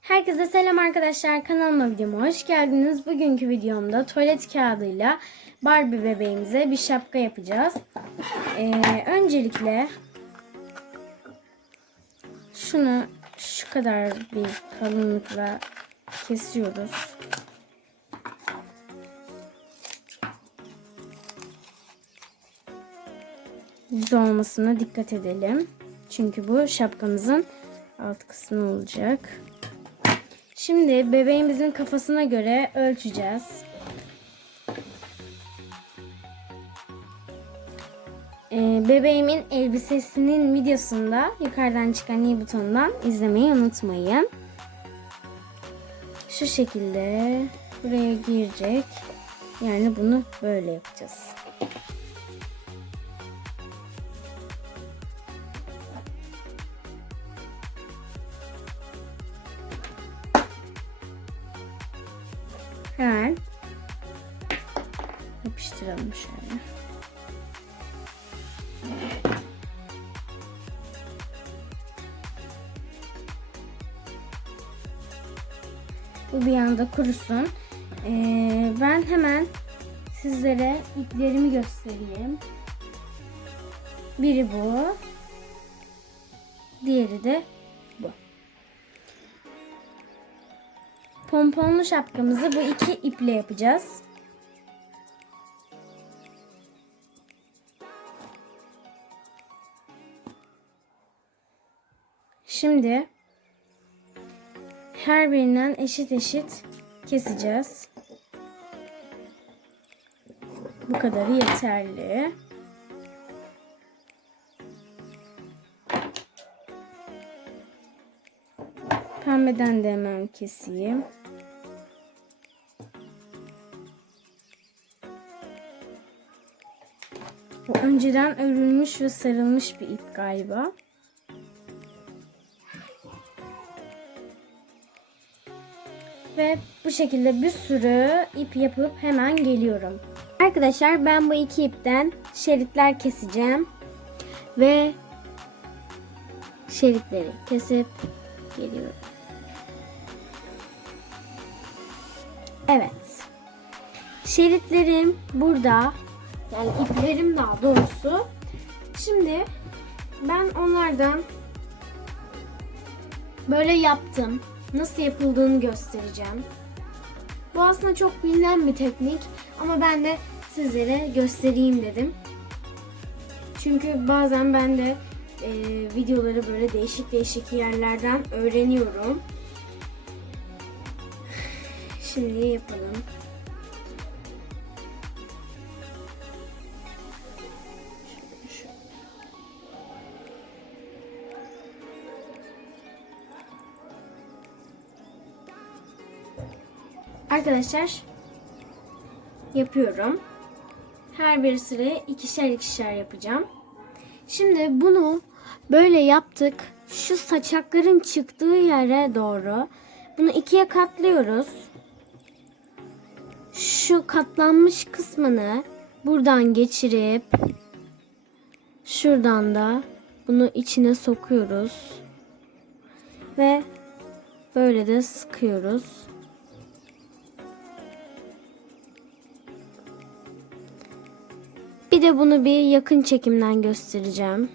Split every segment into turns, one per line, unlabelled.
Herkese selam arkadaşlar. Kanalıma videoma hoş geldiniz. Bugünkü videomda tuvalet kağıdıyla Barbie bebeğimize bir şapka yapacağız. Ee, öncelikle şunu şu kadar bir kalınlıkla kesiyoruz. Düz olmasına dikkat edelim. Çünkü bu şapkamızın alt kısmı olacak. Şimdi bebeğimizin kafasına göre ölçeceğiz. Ee, bebeğimin elbisesinin videosunda yukarıdan çıkan i butonundan izlemeyi unutmayın. Şu şekilde buraya girecek. Yani bunu böyle yapacağız. Hemen yapıştıralım şöyle. Bu bir anda kurusun. Ee, ben hemen sizlere iplerimi göstereyim. Biri bu. Diğeri de Pomponlu şapkamızı bu iki iple yapacağız. Şimdi her birinden eşit eşit keseceğiz. Bu kadarı yeterli. Pembeden de hemen keseyim. Önceden örülmüş ve sarılmış bir ip galiba. Ve bu şekilde bir sürü ip yapıp hemen geliyorum. Arkadaşlar ben bu iki ipten şeritler keseceğim. Ve şeritleri kesip geliyorum. Evet. Şeritlerim burada. Yani iplerim daha doğrusu. Şimdi ben onlardan böyle yaptım. Nasıl yapıldığını göstereceğim. Bu aslında çok bilinen bir teknik ama ben de sizlere göstereyim dedim. Çünkü bazen ben de e, videoları böyle değişik değişik yerlerden öğreniyorum. Şimdi yapalım. Arkadaşlar yapıyorum. Her bir sıraya ikişer ikişer yapacağım. Şimdi bunu böyle yaptık. Şu saçakların çıktığı yere doğru bunu ikiye katlıyoruz. Şu katlanmış kısmını buradan geçirip şuradan da bunu içine sokuyoruz. Ve böyle de sıkıyoruz. Bir de bunu bir yakın çekimden göstereceğim.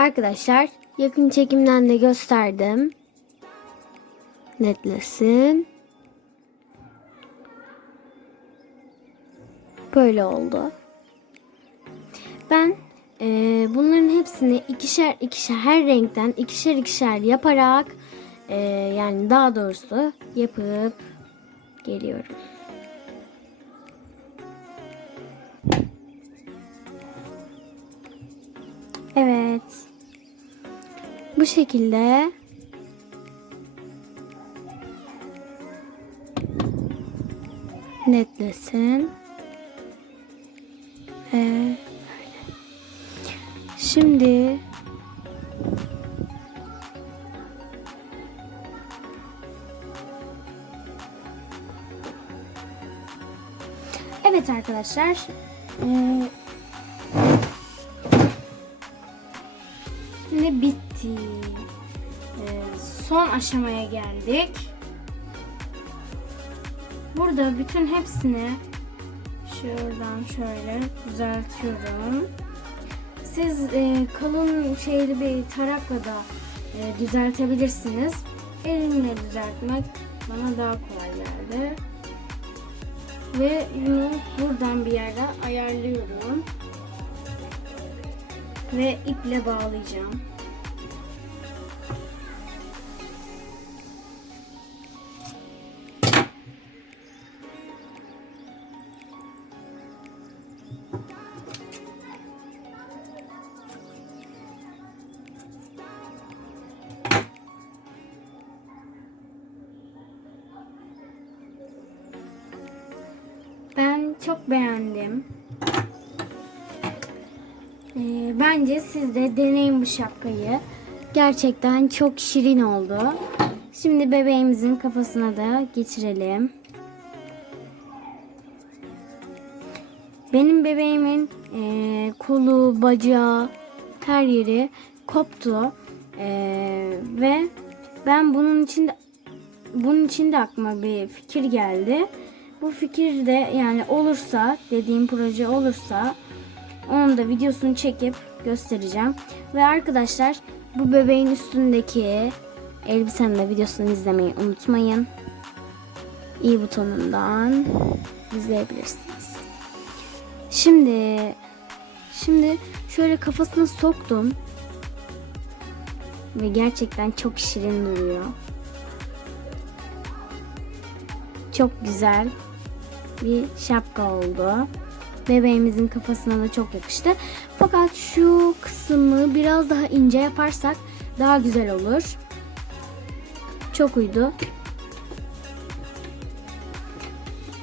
Arkadaşlar yakın çekimden de gösterdim. Netlesin. Böyle oldu. Ben eee, bunların hepsini ikişer ikişer her renkten ikişer ikişer yaparak eee, yani daha doğrusu yapıp geliyorum. Şekilde netlesin. Ve böyle. Şimdi Evet arkadaşlar. Ee, Şimdi bitti. Ee, son aşamaya geldik. Burada bütün hepsini şuradan şöyle düzeltiyorum. Siz e, kalın şeyli bir tarakla da e, düzeltebilirsiniz. Elimle düzeltmek bana daha kolay geldi. Ve bunu buradan bir yerde ayarlıyorum ve iple bağlayacağım. Çok beğendim. Ee, bence siz de deneyin bu şapkayı. Gerçekten çok şirin oldu. Şimdi bebeğimizin kafasına da geçirelim. Benim bebeğimin eee, kolu, bacağı, her yeri koptu. Eee, ve ben bunun için de, bunun için de aklıma bir fikir geldi. Bu fikir de yani olursa, dediğim proje olursa onun da videosunu çekip göstereceğim. Ve arkadaşlar bu bebeğin üstündeki elbisenin de videosunu izlemeyi unutmayın. İyi butonundan izleyebilirsiniz. Şimdi şimdi şöyle kafasına soktum. Ve gerçekten çok şirin duruyor. Çok güzel bir şapka oldu. Bebeğimizin kafasına da çok yakıştı. Fakat şu kısmı biraz daha ince yaparsak daha güzel olur. Çok uydu.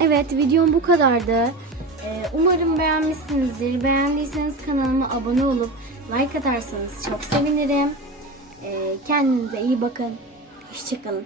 Evet videom bu kadardı. Ee, umarım beğenmişsinizdir. Beğendiyseniz kanalıma abone olup like atarsanız çok sevinirim. Ee, kendinize iyi bakın. Hoşçakalın.